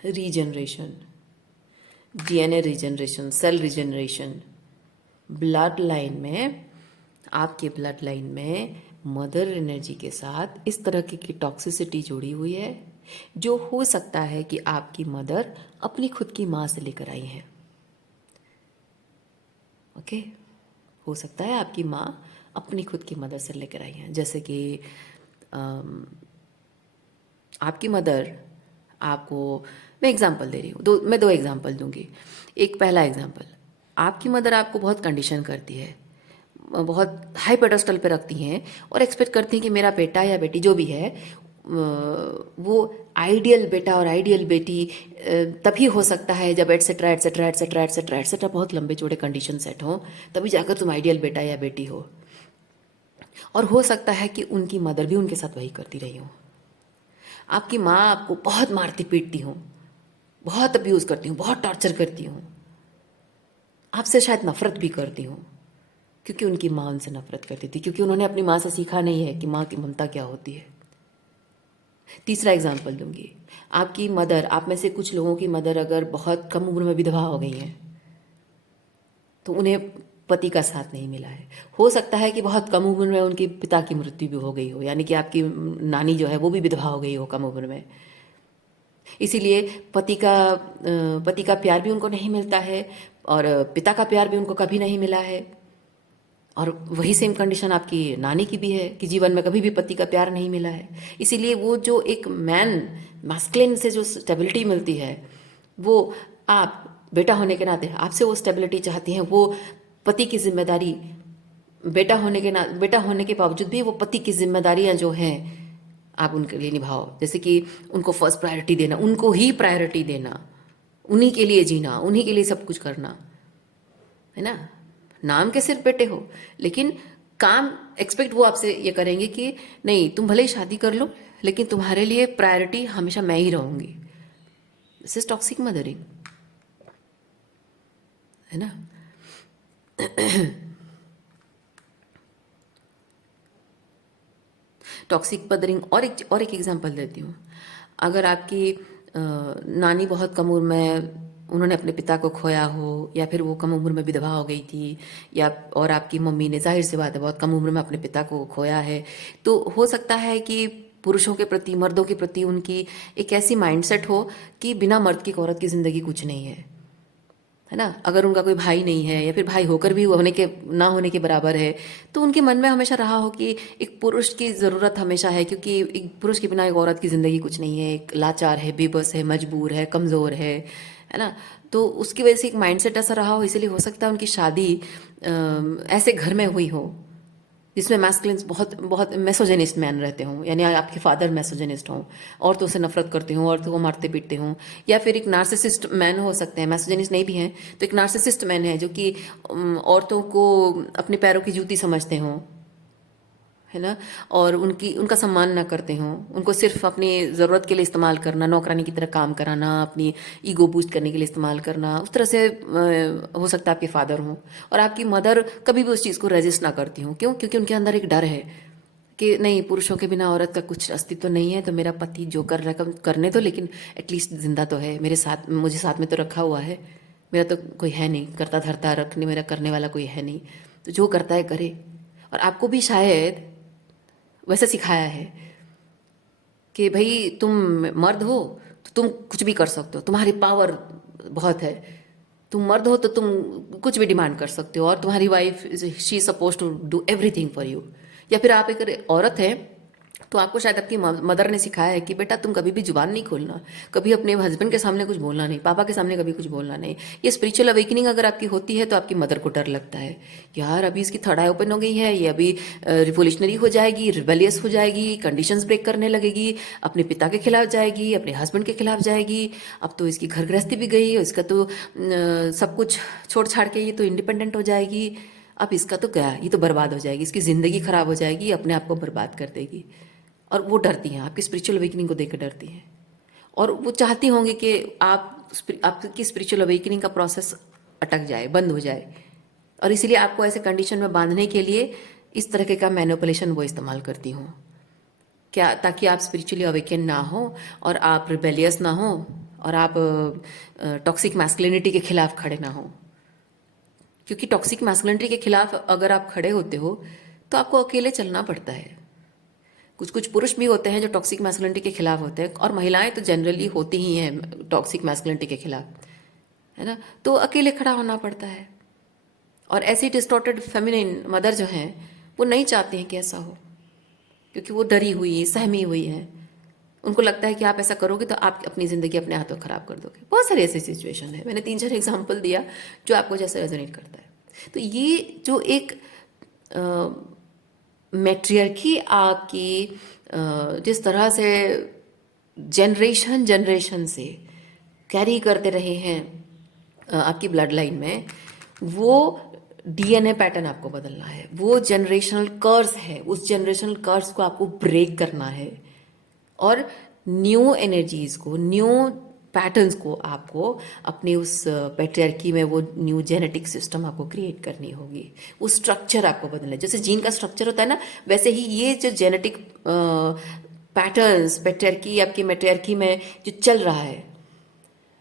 Regeneration, DNA regeneration, cell regeneration, blood line में, आपके ब्लड लाइन में मदर एनर्जी के साथ इस तरह की टॉक्सिसिटी जुड़ी हुई है, जो हो सकता है कि आपकी मदर अपनी खुद की माँ से लेकर आई हैं। ओके, हो सकता है आपकी माँ अपनी खुद की मदर से लेकर आई हैं। जैसे कि आपकी मदर आपको, मैं एग्जांपल दे रही हूँ, मैं दो एग्जांपल दूंगी। एक पहला एग्जांपल, आपकी मदर आपको बहुत कंडीशन करती है, बहुत हाई पेडेस्टल पे रखती हैं और एक्सपेक्ट करती हैं कि मेरा बेटा या बेटी जो भी है वो आइडियल बेटा और आइडियल बेटी तभी हो सकता है जब etcetera etcetera etcetera etcetera etcetera बहुत लंबे चौड़े कंडीशन सेट हो, तभी जाकर तुम आइडियल बेटा या बेटी हो। और हो सकता है कि उनकी मदर भी उनके साथ वही करती रही हो। आपकी माँ आपको बहुत मारती पीटती हो, बहुत अब्यूज़ करती हूँ, बहुत टॉर्चर करती हूँ, आपसे शायद नफरत भी करती हूँ, क्योंकि उनकी माँ उनसे नफरत करती थी, क्योंकि उन्होंने अपनी माँ से सीखा नहीं है कि माँ की ममता क्या होती है। तीसरा एग्जाम्पल दूंगी, आपकी मदर, आप में से कुछ लोगों की मदर अगर बहुत कम उम्र में विधवा हो गई हैं तो उन्हें पति का साथ नहीं मिला है। हो सकता है कि बहुत कम उम्र में उनके पिता की मृत्यु भी हो गई हो, यानी कि आपकी नानी जो है वो भी विधवा हो गई हो कम उम्र में, इसीलिए पति का प्यार भी उनको नहीं मिलता है और पिता का प्यार भी उनको कभी नहीं मिला है। और वही सेम कंडीशन आपकी नानी की भी है कि जीवन में कभी भी पति का प्यार नहीं मिला है। इसीलिए वो जो एक मैस्कुलिन से जो स्टेबिलिटी मिलती है, वो आप बेटा होने के नाते आपसे वो स्टेबिलिटी चाहती हैं। वो पति की जिम्मेदारी, बेटा होने के बावजूद भी वो पति की जिम्मेदारियां जो हैं आप उनके लिए निभाओ। जैसे कि उनको फर्स्ट प्रायोरिटी देना, उनको ही प्रायोरिटी देना, उन्हीं के लिए जीना, उन्हीं के लिए सब कुछ करना, है ना। नाम के सिर्फ बेटे हो, लेकिन काम एक्सपेक्ट वो आपसे ये करेंगे कि नहीं, तुम भले ही शादी कर लो लेकिन तुम्हारे लिए प्रायोरिटी हमेशा मैं ही रहूंगी। दिस इज टॉक्सिक मदरिंग, है ना। टॉक्सिक मदरिंग, और एक एग्जांपल देती हूँ। अगर आपकी नानी बहुत कम उम्र में उन्होंने अपने पिता को खोया हो, या फिर वो कम उम्र में विधवा हो गई थी, या और आपकी मम्मी ने, जाहिर सी बात है, बहुत कम उम्र में अपने पिता को खोया है, तो हो सकता है कि पुरुषों के प्रति, मर्दों के प्रति उनकी एक ऐसी माइंडसेट हो कि बिना मर्द की औरत की ज़िंदगी कुछ नहीं है ना। अगर उनका कोई भाई नहीं है, या फिर भाई होकर भी होने के ना होने के बराबर है, तो उनके मन में हमेशा रहा हो कि एक पुरुष की ज़रूरत हमेशा है, क्योंकि एक पुरुष के बिना एक औरत की ज़िंदगी कुछ नहीं है, एक लाचार है, बेबस है, मजबूर है, कमज़ोर है ना। तो उसकी वजह से एक माइंडसेट ऐसा रहा हो, इसीलिए हो सकता है उनकी शादी ऐसे घर में हुई हो जिसमें मैस्कुलिन्स बहुत बहुत मैसोजेनिस्ट मैन रहते हों, यानी आपके फादर मैसोजेनिस्ट हों, औरतों से नफरत करते हों, औरतों को मारते पीटते हों, या फिर एक नार्सिसिस्ट मैन हो सकते हैं, मैसोजेनिस्ट नहीं भी हैं तो एक नार्सिसिस्ट मैन है जो कि औरतों को अपने पैरों की जूती समझते हों, है ना, और उनका सम्मान ना करते हों, उनको सिर्फ अपनी ज़रूरत के लिए इस्तेमाल करना, नौकरानी की तरह काम कराना, अपनी ईगो बूस्ट करने के लिए इस्तेमाल करना, उस तरह से हो सकता है आपके फादर हों। और आपकी मदर कभी भी उस चीज़ को रेजिस्ट ना करती हूँ। क्यों? क्योंकि उनके अंदर एक डर है कि नहीं, पुरुषों के बिना औरत का कुछ अस्तित्व नहीं है, तो मेरा पति जो कर रहा है करने दो, लेकिन एटलीस्ट जिंदा तो है, मेरे साथ, मुझे साथ में तो रखा हुआ है, मेरा तो कोई है नहीं करता धरता, रखने मेरा करने वाला कोई है नहीं, तो जो करता है करे। और आपको भी शायद वैसे सिखाया है कि भाई तुम मर्द हो तो तुम कुछ भी कर सकते हो, तुम्हारी पावर बहुत है, तुम मर्द हो तो तुम कुछ भी डिमांड कर सकते हो, और तुम्हारी wife she is suppose to do everything for you. या फिर आप एक औरत है तो आपको शायद आपकी मदर ने सिखाया है कि बेटा तुम कभी भी जुबान नहीं खोलना, कभी अपने हस्बैंड के सामने कुछ बोलना नहीं, पापा के सामने कभी कुछ बोलना नहीं। ये स्पिरिचुअल अवेकनिंग अगर आपकी होती है तो आपकी मदर को डर लगता है, यार अभी इसकी थर्ड आई ओपन हो गई है, ये अभी रिवोल्यूशनरी हो जाएगी, रिबेलियस हो जाएगी, कंडीशंस ब्रेक करने लगेगी, अपने पिता के खिलाफ जाएगी, अपने हस्बैंड के खिलाफ जाएगी। अब तो इसकी घर गृहस्थी भी गई, इसका तो सब कुछ छोड़ छाड़ के ये तो इंडिपेंडेंट हो जाएगी। अब इसका तो गया, ये तो बर्बाद हो जाएगी, इसकी ज़िंदगी खराब हो जाएगी, ये अपने आप को बर्बाद कर देगी। और वो डरती हैं, आपकी स्पिरिचुअल अवेकनिंग को देख कर डरती हैं, और वो चाहती होंगी कि आपकी स्पिरिचुअल अवेकनिंग का प्रोसेस अटक जाए, बंद हो जाए, और इसीलिए आपको ऐसे कंडीशन में बांधने के लिए इस तरह का मैनिपुलेशन वो इस्तेमाल करती हूँ, क्या, ताकि आप स्पिरिचुअली अवेकन ना हो और आप रिबेलियस ना हो और आप टॉक्सिक मैस्कुलिनिटी के खिलाफ खड़े ना हो। क्योंकि टॉक्सिक मैस्कुलिनिटी के खिलाफ अगर आप खड़े होते हो तो आपको अकेले चलना पड़ता है। कुछ कुछ पुरुष भी होते हैं जो टॉक्सिक मैस्कुलिनिटी के खिलाफ होते हैं, और महिलाएं तो जनरली होती ही हैं टॉक्सिक मैस्कुलिनिटी के खिलाफ, है ना। तो अकेले खड़ा होना पड़ता है, और ऐसी डिस्टॉर्टेड फेमिनिन मदर जो हैं वो नहीं चाहती हैं कि ऐसा हो, क्योंकि वो डरी हुई, सहमी हुई है। उनको लगता है कि आप ऐसा करोगे तो आप अपनी ज़िंदगी अपने हाथों खराब कर दोगे। बहुत सारी ऐसी सिचुएशन है, मैंने 3-4 एग्जाम्पल दिया जो आपको जैसे रेजोनेट करता है। तो ये जो एक मैट्रियर्की आपकी जिस तरह से जनरेशन से कैरी करते रहे हैं आपकी ब्लड लाइन में, वो डीएनए पैटर्न आपको बदलना है, वो जनरेशनल कर्स है, उस जनरेशनल कर्स को आपको ब्रेक करना है, और न्यू एनर्जीज को, न्यू पैटर्न्स को आपको अपने उस पैट्रियार्की में वो न्यू जेनेटिक सिस्टम आपको क्रिएट करनी होगी। वो स्ट्रक्चर आपको बदलना है, जैसे जीन का स्ट्रक्चर होता है ना, वैसे ही ये जो जेनेटिक पैटर्न्स पैट्रियार्की आपकी मैट्रियार्की में जो चल रहा है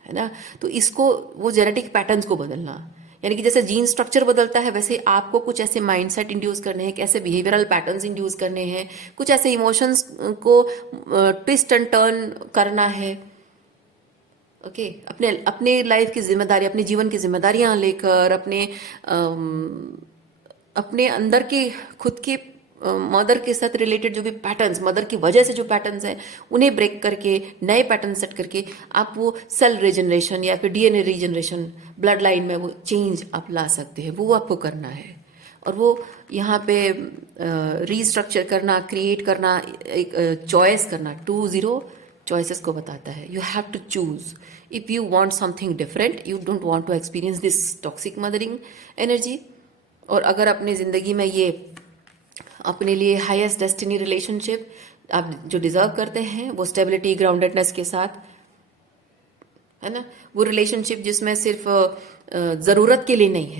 ना, तो इसको वो जेनेटिक पैटर्न्स को बदलना, यानी कि जैसे जीन स्ट्रक्चर बदलता है वैसे आपको कुछ ऐसे माइंडसेट इंड्यूस करने हैं, कैसे बिहेवियरल पैटर्न्स इंड्यूस करने हैं, कुछ ऐसे इमोशंस को ट्विस्ट एंड टर्न करना है। ओके, अपने अपने लाइफ की जिम्मेदारी, अपने जीवन की जिम्मेदारियां लेकर, अपने अंदर के खुद के मदर के साथ रिलेटेड जो भी पैटर्न्स, मदर की वजह से जो पैटर्न्स हैं उन्हें ब्रेक करके नए पैटर्न सेट करके आप वो सेल रीजनरेशन या फिर डीएनए रीजनरेशन ब्लड लाइन में वो चेंज आप ला सकते हैं, वो आपको करना है। और वो यहाँ पे रीस्ट्रक्चर करना, क्रिएट करना, एक चॉइस करना, 2-0 चॉइसेस को बताता है। You have to choose if you want something different, you don't want to experience this toxic mothering energy. और अगर अपनी ज़िंदगी में ये अपने लिए हाईएस्ट डेस्टिनी रिलेशनशिप आप जो डिजर्व करते हैं, वो स्टेबिलिटी, ग्राउंडेडनेस के साथ, है ना, वो रिलेशनशिप जिसमें सिर्फ ज़रूरत के लिए नहीं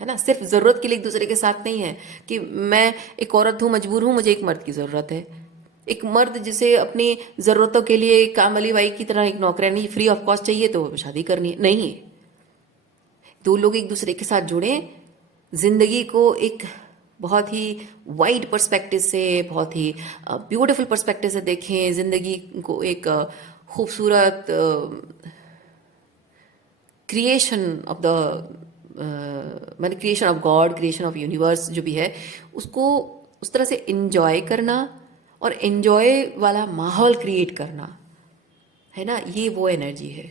है ना, सिर्फ ज़रूरत के लिए एक दूसरे के साथ नहीं है कि मैं एक औरत हूँ, मजबूर हूँ, मुझे एक मर्द की ज़रूरत है, एक मर्द जिसे अपनी ज़रूरतों के लिए काम वाली बाई की तरह एक नौकरानी फ्री ऑफ कॉस्ट चाहिए तो शादी करनी है, नहीं। दो लोग एक दूसरे के साथ जुड़े, जिंदगी को एक बहुत ही वाइड पर्सपेक्टिव से, बहुत ही ब्यूटीफुल पर्सपेक्टिव से देखें, जिंदगी को एक खूबसूरत क्रिएशन ऑफ द मैंने creation of God, creation of universe जो भी है, उसको उस तरह से इंजॉय करना और एंजॉय वाला माहौल क्रिएट करना, है ना, ये वो एनर्जी है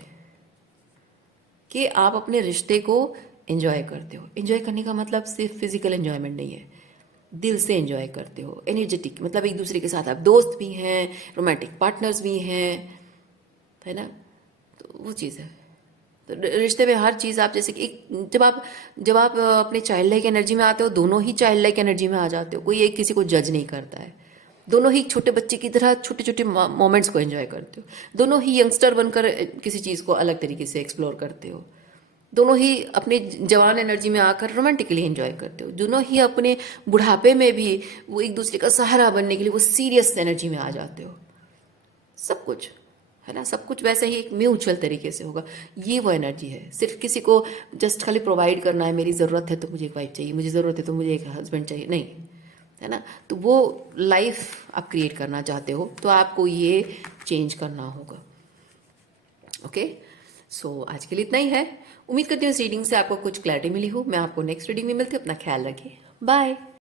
कि आप अपने रिश्ते को एंजॉय करते हो। एंजॉय करने का मतलब सिर्फ फिजिकल एंजॉयमेंट नहीं है, दिल से एंजॉय करते हो, एनर्जेटिक, मतलब एक दूसरे के साथ आप दोस्त भी हैं, रोमांटिक पार्टनर्स भी हैं, है ना, तो वो चीज़ है। तो रिश्ते में हर चीज़ आप जैसे कि एक जब आप अपने चाइल्ड लाइक एनर्जी में आते हो, दोनों ही चाइल्ड लाइक एनर्जी में आ जाते हो, कोई एक किसी को जज नहीं करता है, दोनों ही छोटे बच्चे की तरह छोटे छोटे मोमेंट्स को एंजॉय करते हो, दोनों ही यंगस्टर बनकर किसी चीज़ को अलग तरीके से एक्सप्लोर करते हो, दोनों ही अपने जवान एनर्जी में आकर रोमांटिकली एंजॉय करते हो, दोनों ही अपने बुढ़ापे में भी वो एक दूसरे का सहारा बनने के लिए वो सीरियस एनर्जी में आ जाते हो। सब कुछ, है ना, सब कुछ वैसे ही एक म्यूचुअल तरीके से होगा। ये वो एनर्जी है, सिर्फ किसी को जस्ट खाली प्रोवाइड करना है, मेरी ज़रूरत है तो मुझे एक वाइफ चाहिए, मुझे ज़रूरत है तो मुझे एक हस्बैंड चाहिए, नहीं, है ना। तो वो लाइफ आप क्रिएट करना चाहते हो तो आपको ये चेंज करना होगा। ओके, सो आज के लिए इतना ही है। उम्मीद करती हूँ इस रीडिंग से आपको कुछ क्लैरिटी मिली हो। मैं आपको नेक्स्ट रीडिंग में मिलती हूँ। अपना ख्याल रखिए, बाय।